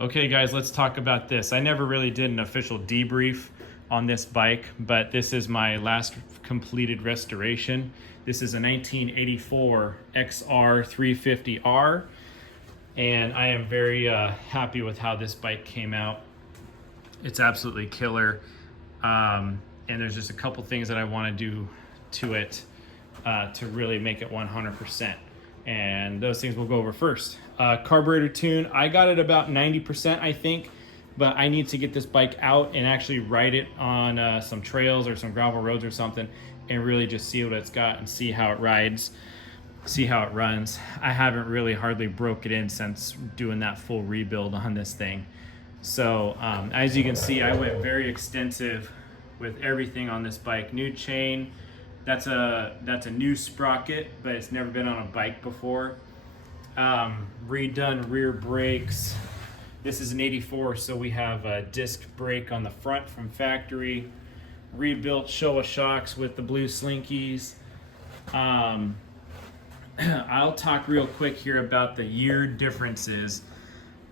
Okay guys, let's talk about this. I never really did an official debrief on this bike, but this is my last completed restoration. This is a 1984 XR 350R, and I am very happy with how this bike came out. It's absolutely killer, and there's just a couple things that I want to do to it to really make it 100%. And those things we'll go over first. Carburetor tune, I got it about 90%, I think, but I need to get this bike out and actually ride it on some trails or some gravel roads or something and really just see what it's got and see how it rides, see how it runs. I haven't really hardly broke it in since doing that full rebuild on this thing. So as you can see, I went very extensive with everything on this bike. New chain, that's a new sprocket, but it's never been on a bike before. Redone rear brakes. This is an 84, so we have a disc brake on the front from factory. Rebuilt Showa shocks with the blue slinkies. I'll talk real quick here about the year differences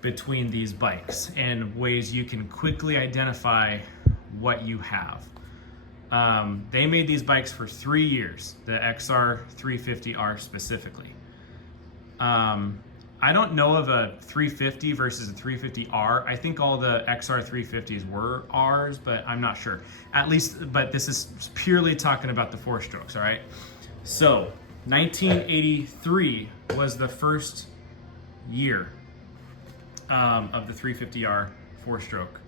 between these bikes and ways you can quickly identify what you have. They made these bikes for 3 years, the XR 350R specifically. I don't know of a 350 versus a 350R. I think all the XR 350s were Rs, but I'm not sure. At least, but this is purely talking about the 4-strokes, all right? So, 1983 was the first year of the 350R 4-stroke.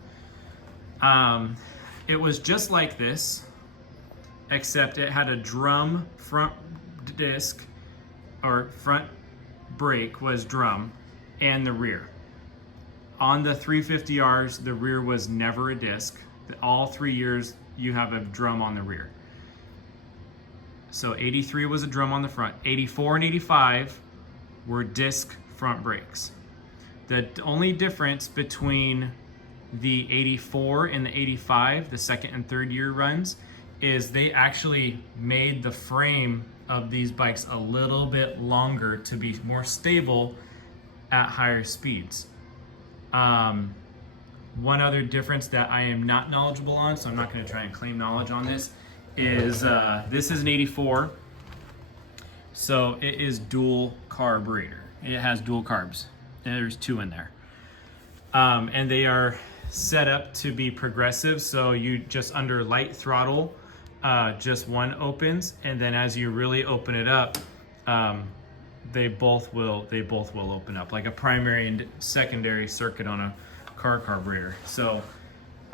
It was just like this, except it had a drum front disc, or front brake was drum, and the rear. On the 350Rs, the rear was never a disc. All 3 years you have a drum on the rear. So 83 was a drum on the front. 84 and 85 were disc front brakes. The only difference between the 84 and the 85, the second and third year runs, is they actually made the frame of these bikes a little bit longer to be more stable at higher speeds. One other difference that I am not knowledgeable on, so I'm not going to try and claim knowledge on this, is this is an 84, so it is dual carburetor. It has dual carbs. There's 2 in there. And they are set up to be progressive, so you just under light throttle, just one opens, and then as you really open it up, they both will open up like a primary and secondary circuit on a car carburetor. So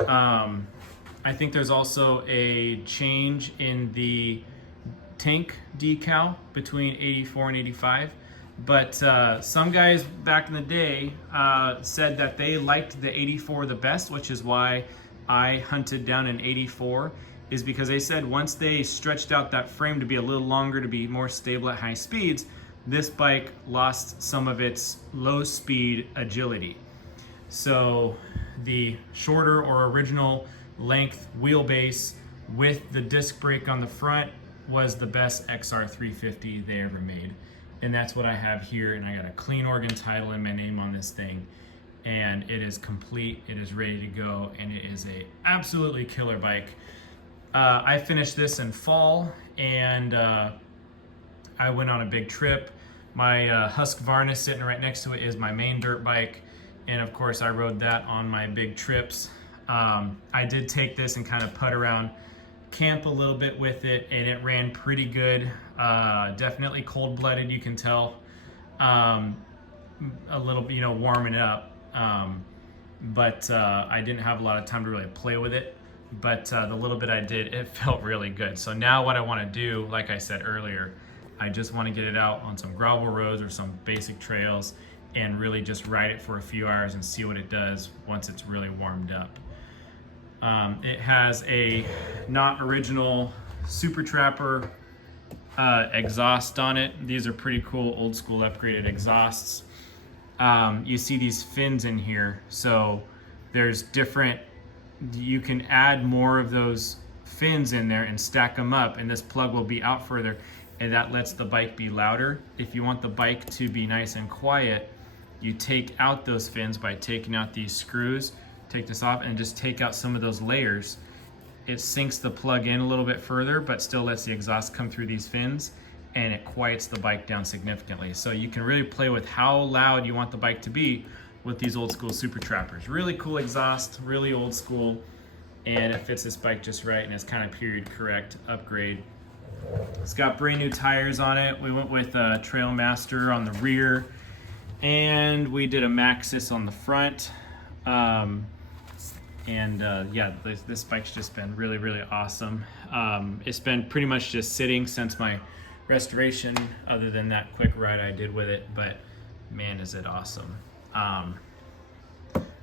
I think there's also a change in the tank decal between 84 and 85. But some guys back in the day said that they liked the 84 the best, which is why I hunted down an 84, is because they said once they stretched out that frame to be a little longer, to be more stable at high speeds, this bike lost some of its low speed agility. So the shorter or original length wheelbase with the disc brake on the front was the best XR 350 they ever made. And that's what I have here, and I got a clean Oregon title and my name on this thing, and it is complete, it is ready to go, and it is a absolutely killer bike. I finished this in fall, and I went on a big trip. My Husqvarna sitting right next to it is my main dirt bike, and of course I rode that on my big trips. I did take this and kind of putt around camp a little bit with it, and it ran pretty good. Definitely cold-blooded, you can tell. A little, warming it up. But I didn't have a lot of time to really play with it. But the little bit I did, it felt really good. So now what I want to do, like I said earlier, I just want to get it out on some gravel roads or some basic trails and really just ride it for a few hours and see what it does once it's really warmed up. It has a not original Super Trapper exhaust on it. These are pretty cool old school upgraded exhausts. You see these fins in here, so there's different, you can add more of those fins in there and stack them up, and this plug will be out further, and that lets the bike be louder. If you want the bike to be nice and quiet, you take out those fins by taking out these screws, take this off and just take out some of those layers. It sinks the plug in a little bit further, but still lets the exhaust come through these fins, and it quiets the bike down significantly. So you can really play with how loud you want the bike to be with these old school Super Trappers. Really cool exhaust, really old school, and it fits this bike just right, and it's kind of period correct upgrade. It's got brand new tires on it. We went with a Trailmaster on the rear, and we did a Maxxis on the front. Yeah, this bike's just been really, really awesome. It's been pretty much just sitting since my restoration, other than that quick ride I did with it, but man, is it awesome.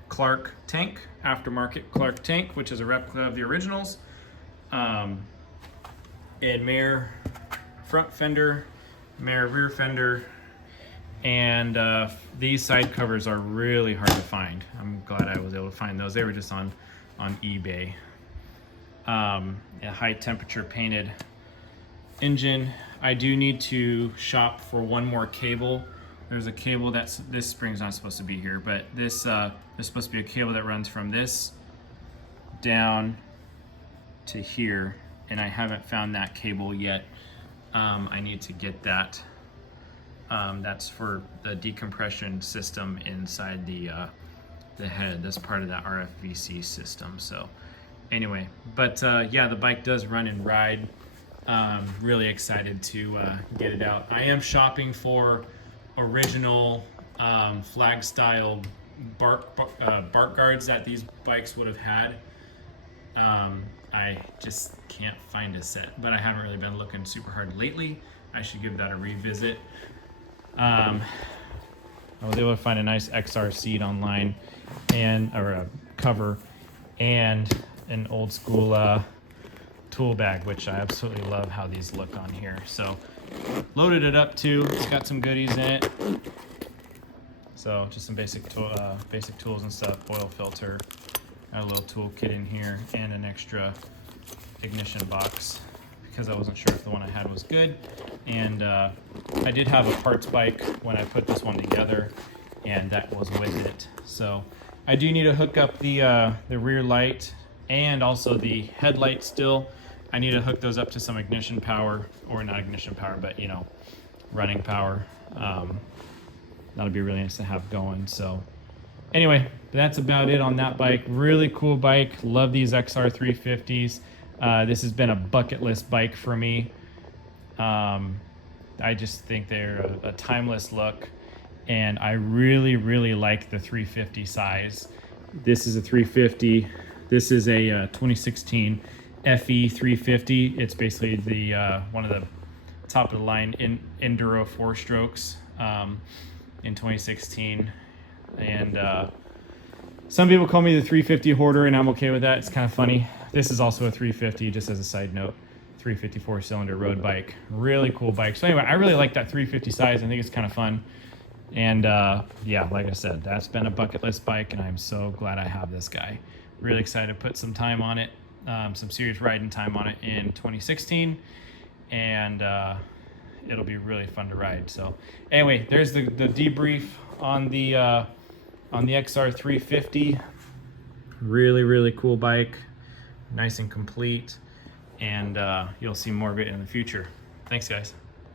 Clark tank, aftermarket Clark tank, which is a replica of the originals. And Mayer front fender, Mayer rear fender, and these side covers are really hard to find. I'm glad I was able to find those. They were just on eBay. A high temperature painted engine. I do need to shop for one more cable. There's a cable this spring's not supposed to be here, but this there's supposed to be a cable that runs from this down to here, and I haven't found that cable yet. I need to get that. That's for the decompression system inside the head. That's part of that RFVC system. So anyway, but yeah, the bike does run and ride. Really excited to get it out. I am shopping for original flag style bark guards that these bikes would have had. I just can't find a set, but I haven't really been looking super hard lately. I should give that a revisit. I was able to find a nice XR seat online, or a cover, and an old school tool bag, which I absolutely love how these look on here. So loaded it up too. It's got some goodies in it. So just some basic tools and stuff. Oil filter, got a little tool kit in here, and an extra ignition box because I wasn't sure if the one I had was good. And I did have a parts bike when I put this one together, and that was with it. So I do need to hook up the rear light and also the headlight still. I need to hook those up to some ignition power, or not ignition power, but you know, running power. That'll be really nice to have going. So anyway, that's about it on that bike. Really cool bike. Love these XR 350s. This has been a bucket list bike for me. I just think they're a timeless look, and I really, really like the 350 size. This is a 350. This is a 2016 FE 350. It's basically the one of the top of the line Enduro 4-strokes in 2016. And some people call me the 350 hoarder, and I'm okay with that. It's kind of funny. This is also a 350, just as a side note. 354 cylinder road bike. Really cool bike. So anyway, I really like that 350 size. I think it's kind of fun. And yeah, like I said, that's been a bucket list bike, and I'm so glad I have this guy. Really excited to put some time on it, some serious riding time on it in 2016, and it'll be really fun to ride. So anyway, there's the debrief on the XR 350. Really, really cool bike, nice and complete, and you'll see more of it in the future. Thanks, guys.